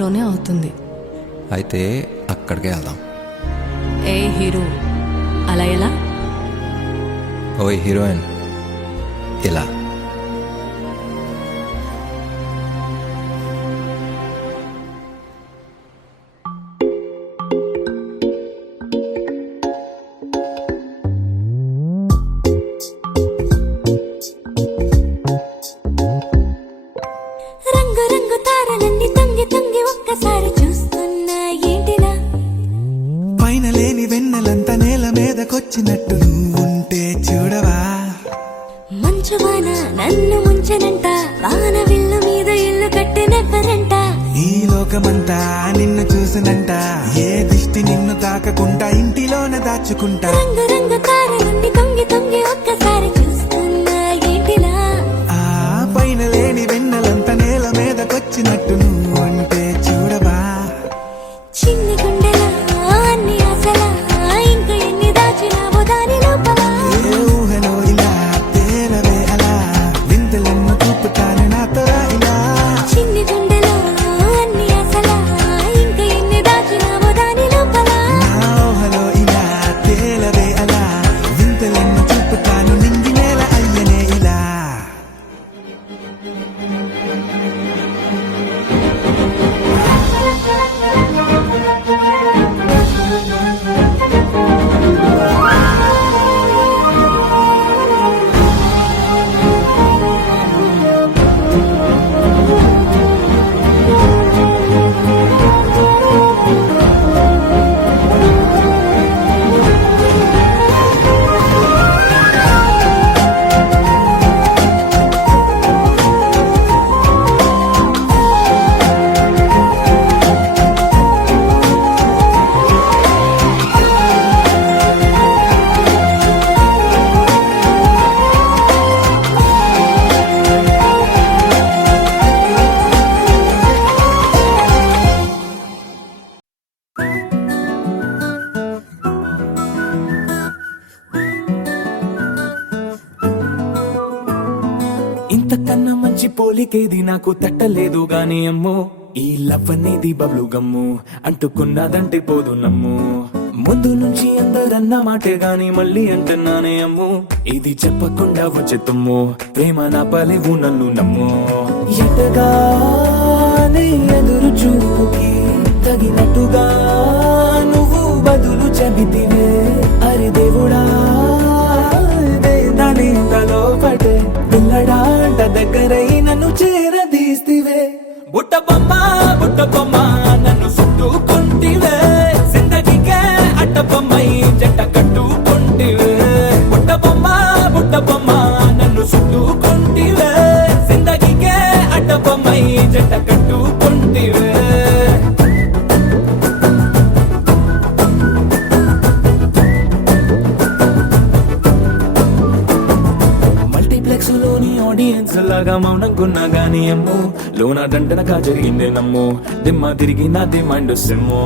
లోనే అవుతుంది. అయితే అక్కడికే వెళ్దాం. ఏ హీరో అలా ఎలా? ఓయ్ హీరోయిన్ ఇలా. రంగు రంగు తారలన్నీ తొంగి తొంగి ఒక్కసారి చూస్తున్నా ఏంటిలా? పైన లేని వెన్నెలంతా నేల మీదకొచ్చినట్టు నువ్వుంటే చూడవా? మంచువాన నన్ను ముంచనంట, వాన విల్లు మీద ఇల్లు కట్టినెవ్వరంట. ఈ లోకమంతా నిన్ను చూసినంట, ఏ దిష్టి నిన్ను తాకకుండా ఇంటిలోన దాచుకుంటా. రంగు రంగు తారలన్నీ తొంగి తొంగి ఒక్కసారి చూస్తున్నా ఏంటిలా? ఆ పైన లేని వెన్నెలంతా నేల మీదకొచ్చినట్టు నువ్వుంటే చూడవా? చిన్ని గుండెలా అన్ని ఆశలా, ఇంకా ఎన్ని దాచినావో దాని లోపల. ఏ ఊహలో ఇలా తేలవే అలా, వింతలెన్నో చూపుతాను నాతో రా ఇలా. చిన్ని గుండెలో అన్ని ఆశలా, ఇంకా ఎన్ని దాచినావో దాని లోపల. నా ఊహలో ఇలా తేలవే అలా, వింతలెన్నో చూపుతాను నింగి నేల అయ్యనే ఇలా. ఇంతకన్నా మంచి పోలికేది నాకు తట్టలేదు గాని అమ్మో, ఈ లవ్ అనేది బబ్లు గమ్ము, అంటుకున్నదంటే పోదు నమ్ము. ముందు నుంచి అందరన్న మాటే గాని మళ్ళీ అంటున్నానే అమ్ము, ఇది చెప్పకుండా వచ్చే తుమ్ము, ప్రేమ నా పలేవు నన్ను నమ్ము. ఎటగానే ఎదురు చూపుకి తగినట్టుగా నువ్వు బదులు చెబితివే. అరి దేవుడా దానింతలో పడే పిల్లడాంట దగ్గరై నన్ను చేరదీస్తివే. బుట్ట బొమ్మ నన్ను చుట్టుకుంటివే, జిందగీకే అట్ట బొమ్మై జంట కట్టుకుంటివే. బుట్ట బొమ్మ నన్ను చుట్టుకుంటివే, జిందగీకే అట్ట బొమ్మై జంట కట్టుకుంటివే. మల్టీప్లెక్స్ లోని ఆడియన్స్ లాగా మౌనంకున్నా గానీ అమ్ము, లోన దండనగా జరిగిందే నమ్ము, దిమ్మ తిరిగి నాది మైండ్ సిమ్ము.